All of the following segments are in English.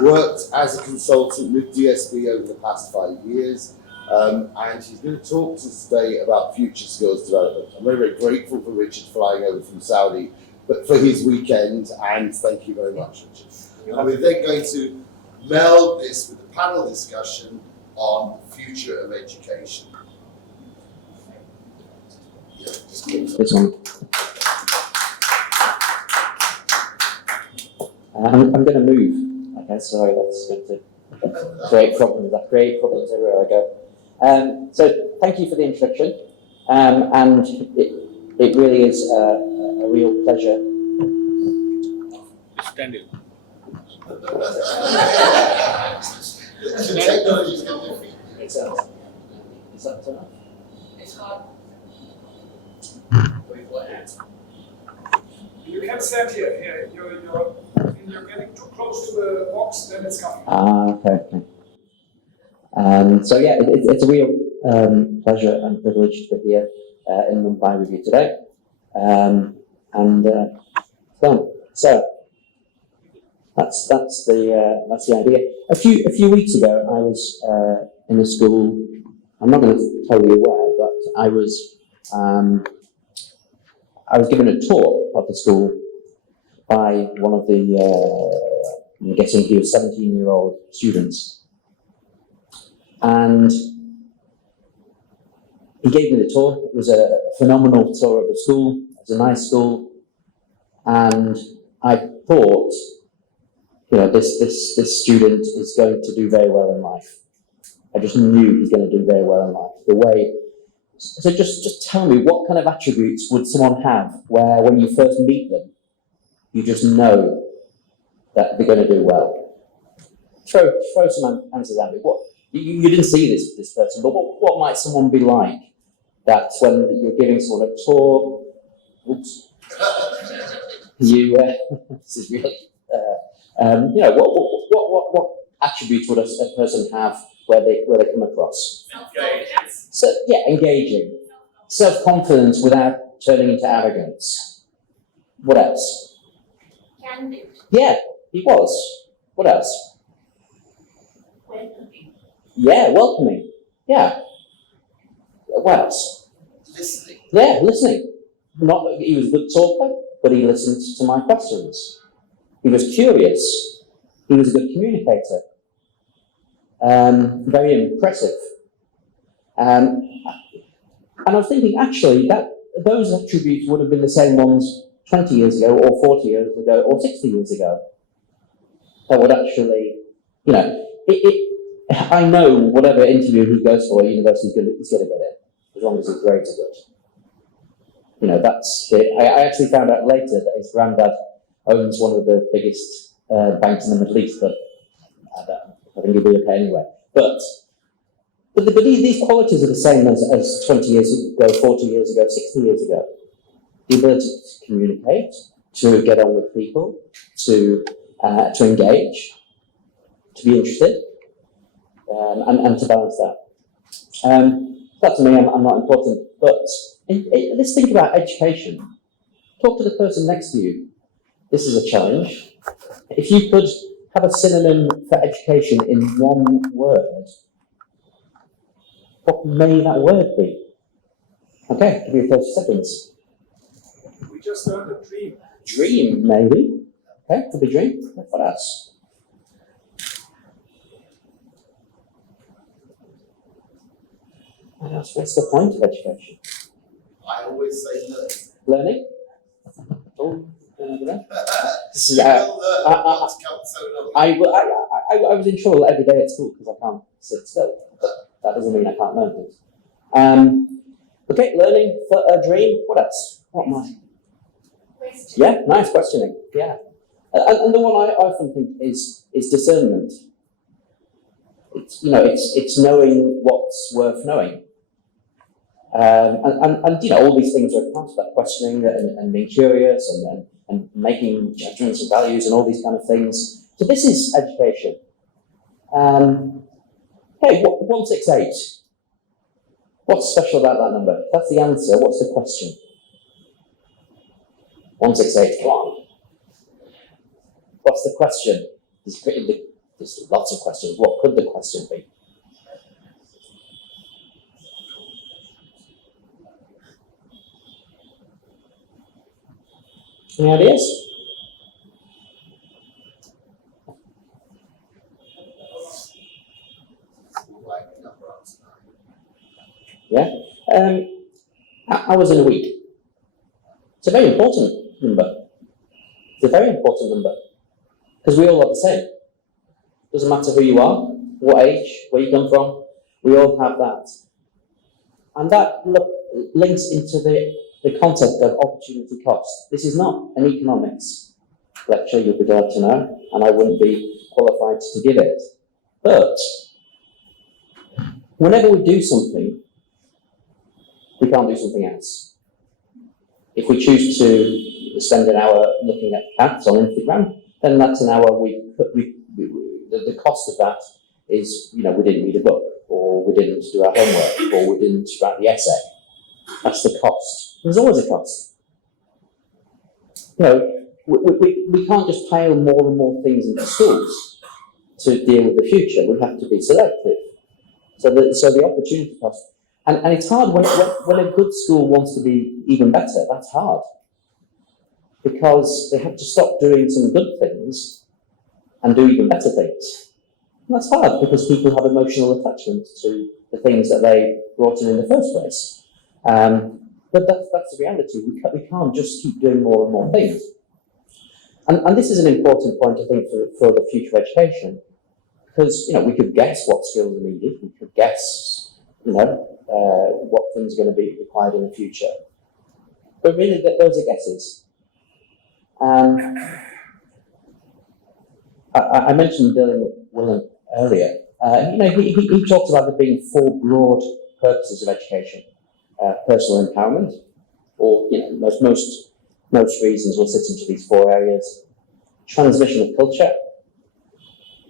Worked as a consultant with DSB over the past 5 years, and he's going to talk to us today about future skills development. I'm very, very grateful for Richard flying over from Saudi, but for his weekend, and thank you very much, Richard. And we're then going to meld this with a panel discussion on the future of education. Yeah, just this one. I'm going to move. Okay, sorry, that's going to create problems. I create problems everywhere I go. So thank you for the introduction, and it really is a real pleasure. Standing. The technology is going to defeat you. Is that enough? It's hard. You can stand here. You're getting too close to the box, then it's coming. Okay. So yeah, it's a real pleasure and privilege to be here in Mumbai with you today. So that's the idea. A few weeks ago, I was in a school. I'm not going to tell you where, but I was given a tour of the school by one of the, I'm guessing he was 17-year-old students. And he gave me the tour. It was a phenomenal tour of the school. It was a nice school. And I thought, this student is going to do very well in life. I just knew he's going to do very well in life. So just tell me, what kind of attributes would someone have where when you first meet them, you just know that they're going to do well? Throw some answers at me. What you didn't see this person, but what might someone be like that when you're giving someone a tour? Oops. This is really. What attributes would a person have where they come across? Self-confidence. So yeah, engaging, self-confidence without turning into arrogance. What else? Candid. Yeah, he was. What else? Welcoming. Yeah, welcoming. Yeah. What else? Listening. Yeah, listening. He was a good talker, but he listened to my questions. He was curious. He was a good communicator. Very impressive. And I was thinking, actually, that those attributes would have been the same ones 20 years ago, or 40 years ago, or 60 years ago. That would actually, I know whatever interview he goes for, university he's going to get it, as long as his grades are good. That's it. I actually found out later that his granddad owns one of the biggest banks in the Middle East, but I think he'll be okay anyway. But these qualities are the same as 20 years ago, 40 years ago, 60 years ago. The ability to communicate, to get on with people, to engage, to be interested, and to balance that. That to me, I'm not important. But let's think about education. Talk to the person next to you. This is a challenge. If you could have a synonym for education in one word, what may that word be? Okay, give you 30 seconds. We just learned a dream. Dream, maybe. Okay, could be dream. What else? What else? What's the point of education? I always say learn. Learning? Oh, This is I was in trouble every day at school because I can't sit still. But that doesn't mean I can't learn things. Okay, learning for a dream. What else? What am I? Question. Yeah, nice questioning. Yeah, and the one I often think is discernment. It's knowing what's worth knowing. And all these things are part of that questioning and being curious and making judgments and values and all these kind of things. So this is education. Hey, 168. What's special about that number? That's the answer. What's the question? 168, come on. What's the question? there's lots of questions. What could the question be? Any ideas? Yeah. Hours in a week. It's a very important number. It's a very important number. Because we all are the same. Doesn't matter who you are, what age, where you come from, we all have that. And that links into the concept of opportunity cost. This is not an economics lecture, you'll be glad to know, and I wouldn't be qualified to give it. But whenever we do something, we can't do something else. If we choose to spend an hour looking at cats on Instagram, then that's an hour the cost of that is, we didn't read a book, or we didn't do our homework, or we didn't write the essay. That's the cost. There's always a cost. We can't just pile more and more things into schools to deal with the future. We have to be selective. So the opportunity cost. And it's hard when a good school wants to be even better. That's hard. Because they have to stop doing some good things and do even better things. And that's hard because people have emotional attachment to the things that they brought in the first place. But that's the reality. We can't just keep doing more and more things. And this is an important point, I think, for the future education. Because, we could guess what skills are needed. We could guess, what things are going to be required in the future. But really, those are guesses. I mentioned Dylan Willen earlier. He talked about there being 4 broad purposes of education: personal empowerment, or most reasons will sit into these 4 areas: transmission of culture,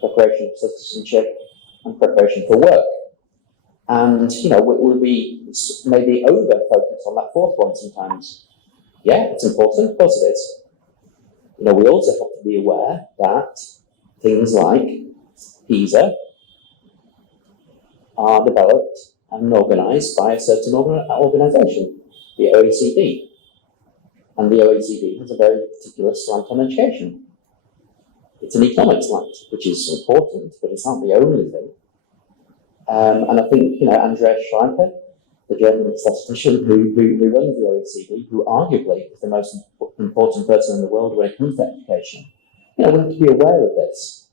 preparation for citizenship, and preparation for work. And we maybe over focus on that 4th one sometimes. Yeah, it's important, of course it is. We also have to be aware that things like PISA are developed and organised by a certain organisation, the OECD. And the OECD has a very particular slant on education. It's an economic slant, which is important, but it's not the only thing. And I think, Andreas Schleicher, the German statistician who runs the OECD, who arguably is the most important person in the world when it comes to education, we have to be aware of this.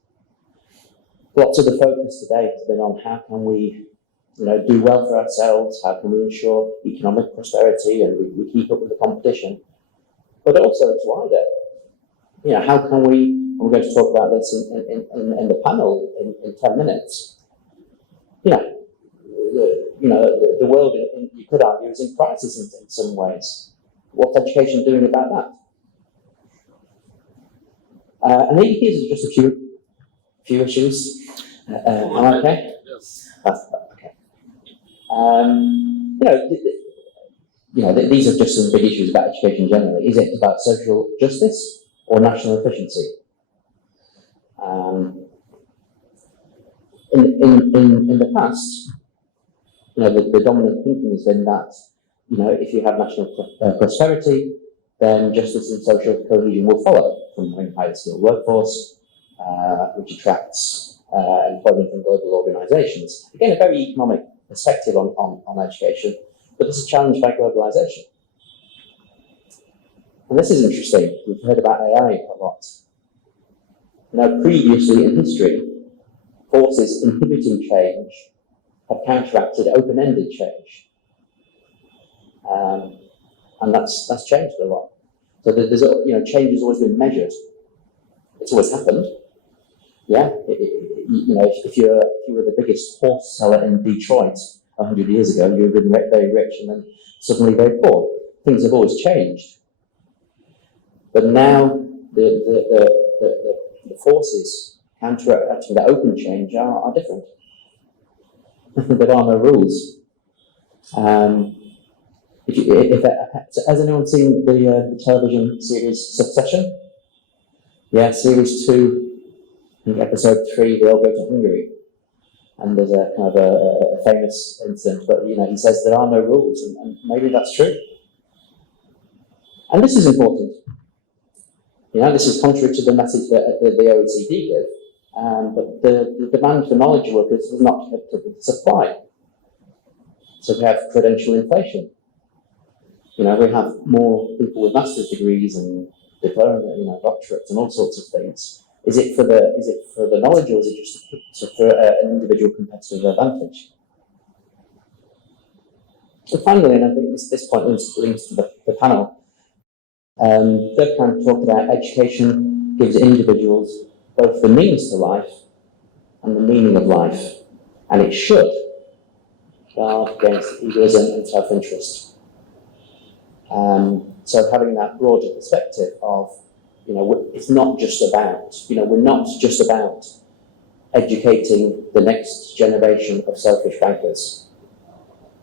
Lots of the focus today has been on how can we, do well for ourselves, how can we ensure economic prosperity and we keep up with the competition. But also it's wider. How can we, and we're going to talk about this in the panel in 10 minutes, the world, you could argue, is in crisis in some ways. What's education doing about that? And here's just a few issues. Am I okay? Yes. Okay. These are just some big issues about education generally. Is it about social justice or national efficiency? In the past, the dominant thinking has been that, if you have national prosperity, then justice and social cohesion will follow from having a highly skilled workforce, which attracts employment from global organisations. Again, a very economic perspective on education, but this is challenged by globalisation. And this is interesting. We've heard about AI a lot. Previously in history, forces inhibiting change have counteracted open-ended change. And that's changed a lot. So there's change has always been measured. It's always happened. Yeah, if you were the biggest horse seller in Detroit 100 years ago, you would have been very rich and then suddenly very poor. Things have always changed. But now the forces counteracting the open change are different. There are no rules. Has anyone seen the television series Succession? Yeah, series 2 in episode 3, they all go to Hungary. And there's a kind of a famous incident, but he says there are no rules, and maybe that's true. And this is important. This is contrary to the message that the OECD give, but the demand for knowledge workers is not kept up with the supply. So we have credential inflation. We have more people with master's degrees and diploma, doctorates and all sorts of things. Is it for the knowledge, or is it just for an individual competitive advantage? So finally, and I think this point links to the panel, third kind talked about education gives individuals both the means to life and the meaning of life, and it should guard against egoism and self-interest. So having that broader perspective of it's not just about, we're not just about educating the next generation of selfish bankers.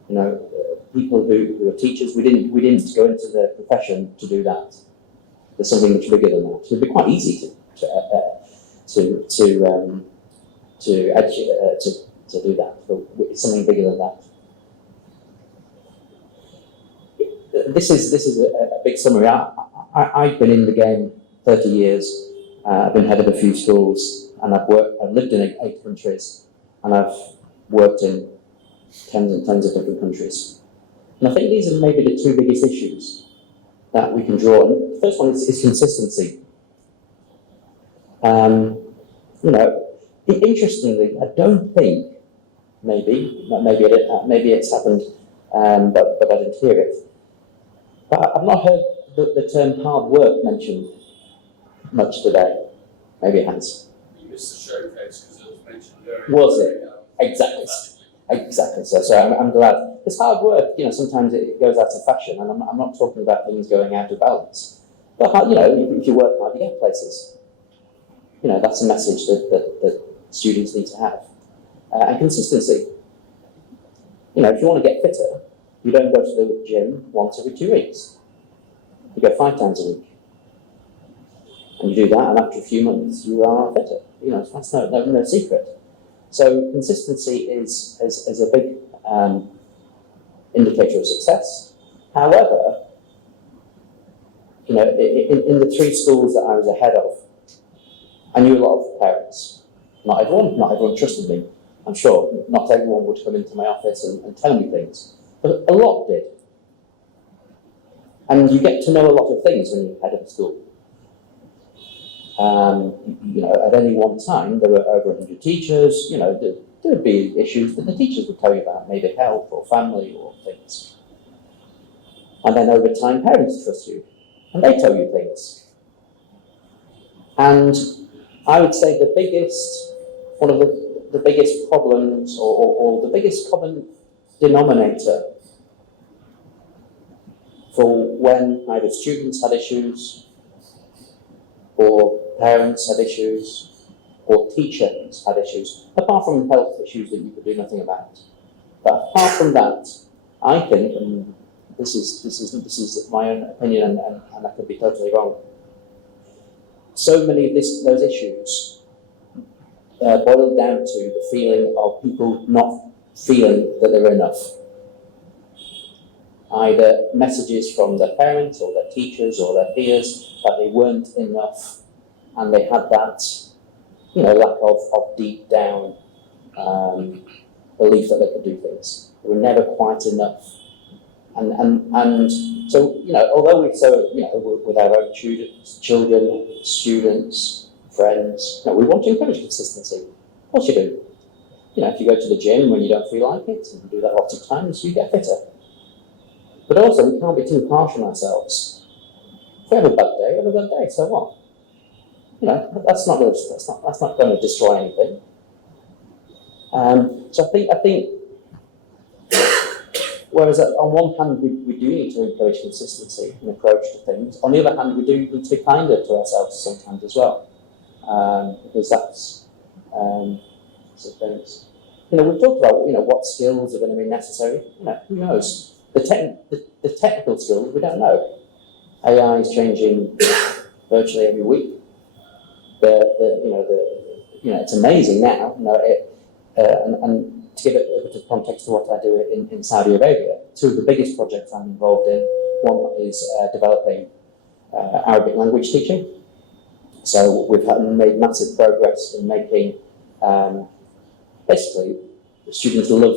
People who are teachers, we didn't go into the profession to do that. There's something much bigger than that. It'd be quite easy to do that, but it's something bigger than that. This is a big summary. I've been in the game 30 years. I've been head of a few schools, and I've lived in 8 countries, and I've worked in tens and tens of different countries. And I think these are maybe the 2 biggest issues that we can draw on. The first one is consistency. Interestingly, I don't think, maybe it's happened, but I didn't hear it. But I've not heard the term hard work mentioned much today. Maybe it has. You missed the showcase because it was mentioned earlier. Was it? Exactly. So I'm glad. It's hard work. Sometimes it goes out of fashion, and I'm not talking about things going out of balance. But if you work hard, you get places. That's a message that students need to have. And consistency. If you want to get fitter, you don't go to the gym once every 2 weeks. You go 5 times a week. And you do that, and after a few months, you are fitter. That's no secret. So consistency is a big indicator of success. However, in the 3 schools that I was ahead of, I knew a lot of parents. Not everyone trusted me. I'm sure not everyone would come into my office and tell me things, but a lot did. And you get to know a lot of things when you're head of a school. At any one time, there were over 100 teachers. There would be issues that the teachers would tell you about, maybe health or family or things. And then over time, parents trust you, and they tell you things. And I would say one of the biggest problems, or the biggest common denominator for when either students had issues, or parents had issues, or teachers had issues, apart from health issues that you could do nothing about. But apart from that, I think, and this is my own opinion, and I could be totally wrong, so many of those issues boil down to the feeling of people not feeling that they're enough. Either messages from their parents or their teachers or their peers that they weren't enough, and they had that, lack of deep down belief that they could do things. They were never quite enough. And so, although with our own children, students, friends, we want to encourage consistency. Of course you do. If you go to the gym when you don't feel like it, and you do that lots of times, you get fitter. But also, we can't be too harsh on ourselves. If we have a bad day, so what? That's not going to destroy anything. So I think, whereas on one hand we do need to encourage consistency in approach to things, on the other hand we do need to be kinder to ourselves sometimes as well, because that's some things. We've talked about what skills are going to be necessary. Who knows? The technical skills we don't know. AI is changing virtually every week. The it's amazing now. And to give it a bit of context to what I do in Saudi Arabia, two of the biggest projects I'm involved in. One is developing Arabic language teaching. So we've made massive progress in making, basically, students love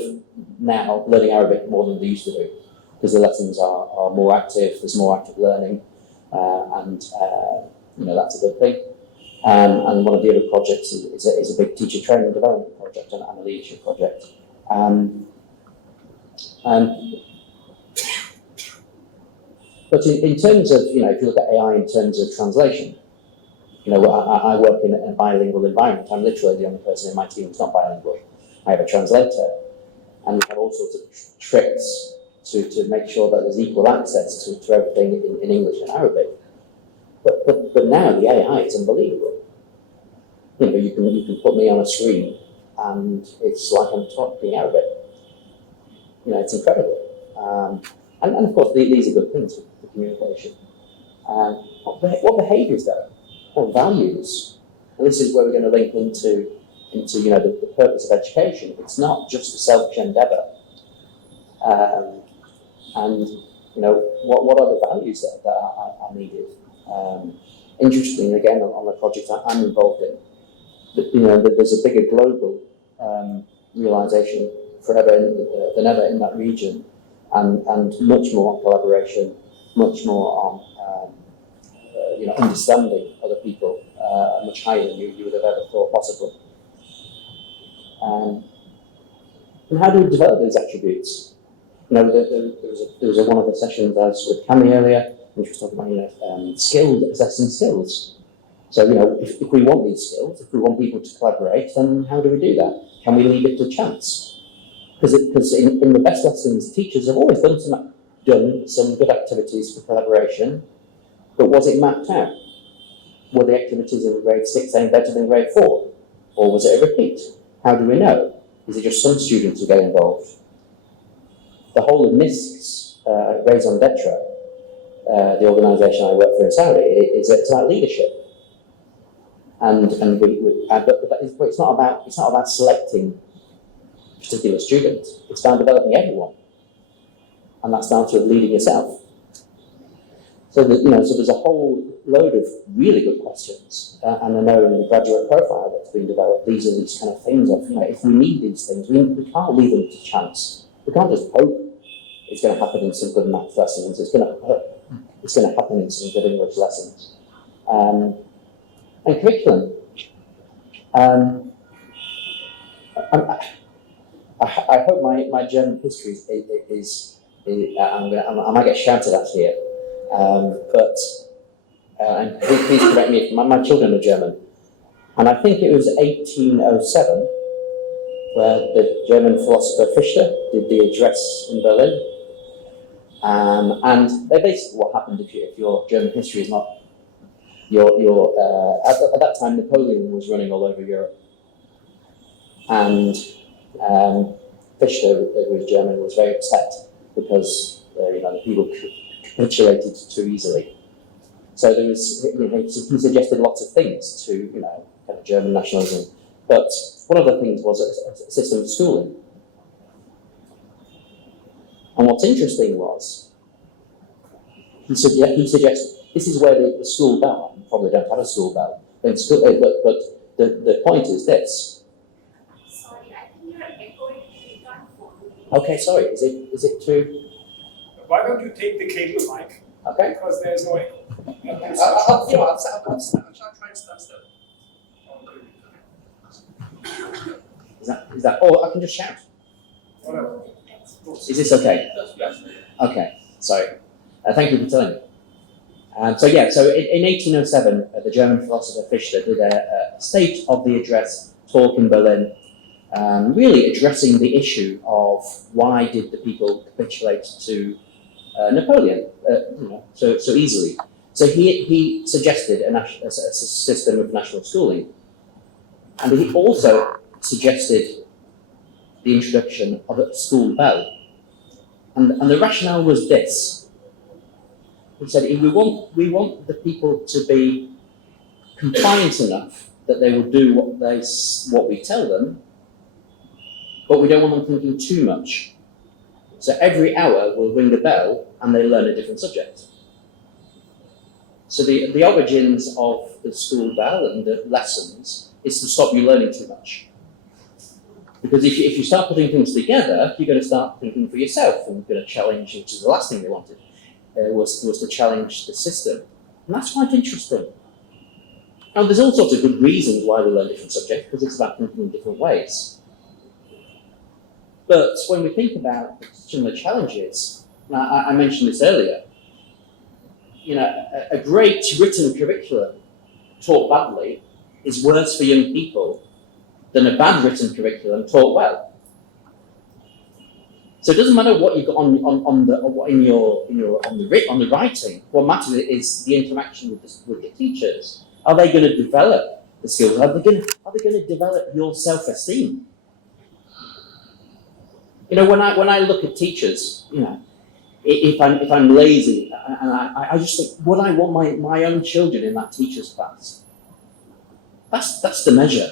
now learning Arabic more than they used to do, because the lessons are more active, there's more active learning, and that's a good thing. And one of the other projects is a big teacher training development project and a leadership project. But in terms of, if you look at AI in terms of translation, I work in a bilingual environment. I'm literally the only person in my team who's not bilingual. I have a translator, and we have all sorts of tricks to make sure that there's equal access to everything in English and Arabic. But now the AI is unbelievable. You can put me on a screen, and it's like I'm talking Arabic. It's incredible. And of course, these are good things for communication. What behaviours though? What values? And this is where we're going to link into the purpose of education. It's not just a selfish endeavour. What are the values that are needed? Interestingly, again, on the project I'm involved in, that there's a bigger global realisation than ever in that region, and much more collaboration, much more on understanding other people much higher than you would have ever thought possible. And how do we develop these attributes? There was one of the sessions I was with Cami earlier, and she was talking about skills, assessing skills. So if we want these skills, if we want people to collaborate, then how do we do that? Can we leave it to chance? Because in the best lessons, teachers have always done some good activities for collaboration, but was it mapped out? Were the activities in grade 6 any better than grade 4? Or was it a repeat? How do we know? Is it just some students who get involved? The whole of Misk's raison d'etre, the organisation I work for in Saudi, it's about leadership. But it's not about selecting particular students. It's about developing everyone, and that's down to leading yourself. So there's a whole load of really good questions, and I know in the graduate profile that's been developed, these are these kind of things of if we need these things, we can't leave them to chance. We can't just hope it's going to happen in some good maths lessons. It's going to happen in some good English lessons, and curriculum. I hope my German history is I might get shouted at here, and please correct me if my children are German, and I think it was 1807 where the German philosopher Hester did the address in Berlin, and basically what happened if your German history is not at that time Napoleon was running all over Europe, and Hester, who was German, was very upset because the people capitulated too easily. So there was, he suggested lots of things to, kind of German nationalism. But one of the things was a system of schooling. And what's interesting was, he suggested this is where the school bell. You probably don't have a school bell, but the point is this. Sorry, I think you're echoing. We can't follow you. Okay, sorry. Is it too? Why don't you take the cable mic? Okay. Because there's no echo. I'll try and stand still. Is that? Oh, I can just shout. Whatever. Is this okay? Okay. Sorry. Thank you for telling me. So in 1807, the German philosopher Hester did a State of the Address talk in Berlin, really addressing the issue of why did the people capitulate to Napoleon so easily. So he suggested a system of national schooling, and he also suggested the introduction of a school bell. And the rationale was this. He said, we want the people to be compliant enough that they will do what we tell them, but we don't want them thinking too much. So every hour we'll ring the bell and they learn a different subject. So the origins of the school bell and the lessons is to stop you learning too much. Because if you start putting things together, you're going to start thinking for yourself, and you're going to challenge, which is the last thing they wanted, was to challenge the system. And that's quite interesting. Now, there's all sorts of good reasons why we learn different subjects, because it's about thinking in different ways. But when we think about some of the challenges, I mentioned this earlier, a great written curriculum taught badly is worse for young people than a bad written curriculum taught well. So it doesn't matter what you've got on the writing. What matters is the interaction with the teachers. Are they going to develop the skills? Are they going to develop your self-esteem? When I look at teachers, if I'm lazy, and I just think, would I want my own children in that teacher's class? That's the measure.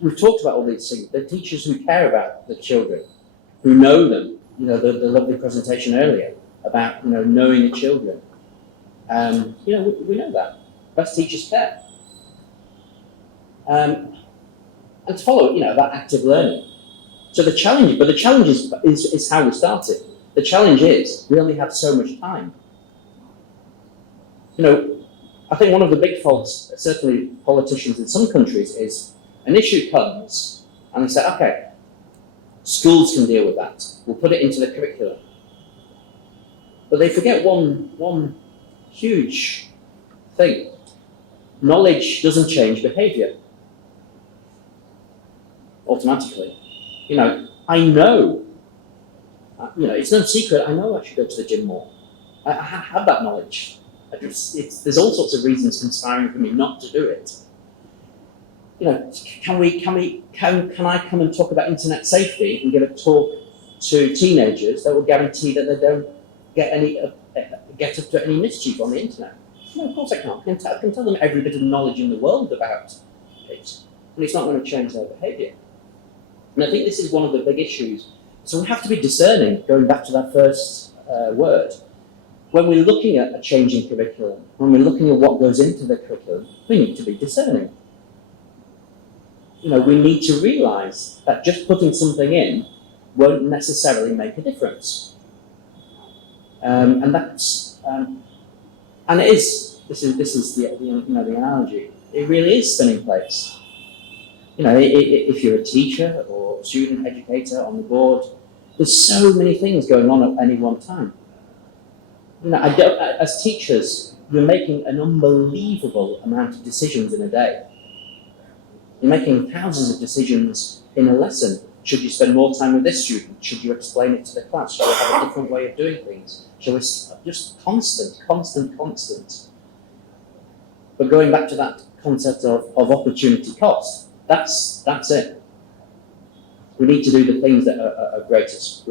We've talked about all these things. The teachers who care about the children, who know them. The lovely presentation earlier about knowing the children. We know that. Best teachers care. And to follow, that active learning. So the challenge is how we start it. The challenge is we only have so much time. I think one of the big faults, certainly politicians in some countries, is an issue comes and they say, okay, schools can deal with that. We'll put it into the curriculum. But they forget one huge thing. Knowledge doesn't change behavior automatically. I know, it's no secret, I know I should go to the gym more. I have that knowledge. There's all sorts of reasons conspiring for me not to do it. Can I come and talk about internet safety and give a talk to teenagers that will guarantee that they don't get up to any mischief on the internet? No, of course I can't. I can tell them every bit of knowledge in the world about it, and it's not going to change their behaviour. And I think this is one of the big issues. So we have to be discerning, going back to that first word. When we're looking at a changing curriculum, when we're looking at what goes into the curriculum, we need to be discerning. We need to realise that just putting something in won't necessarily make a difference. And that's, and it is, this is the analogy. It really is spinning plates. If you're a teacher or student educator on the board, there's so many things going on at any one time. As teachers, you're making an unbelievable amount of decisions in a day. You're making thousands of decisions in a lesson. Should you spend more time with this student? Should you explain it to the class? Shall we have a different way of doing things? Shall we just constant? But going back to that concept of opportunity cost, that's it. We need to do the things that are greatest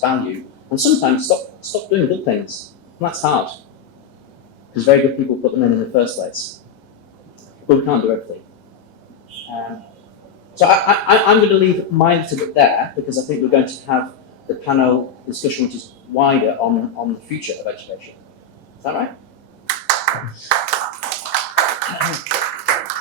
value, and sometimes stop doing good things. And that's hard, because very good people put them in the first place. But we can't do everything. So I'm going to leave my little bit there, because I think we're going to have the panel discussion, which is wider on the future of education. Is that right?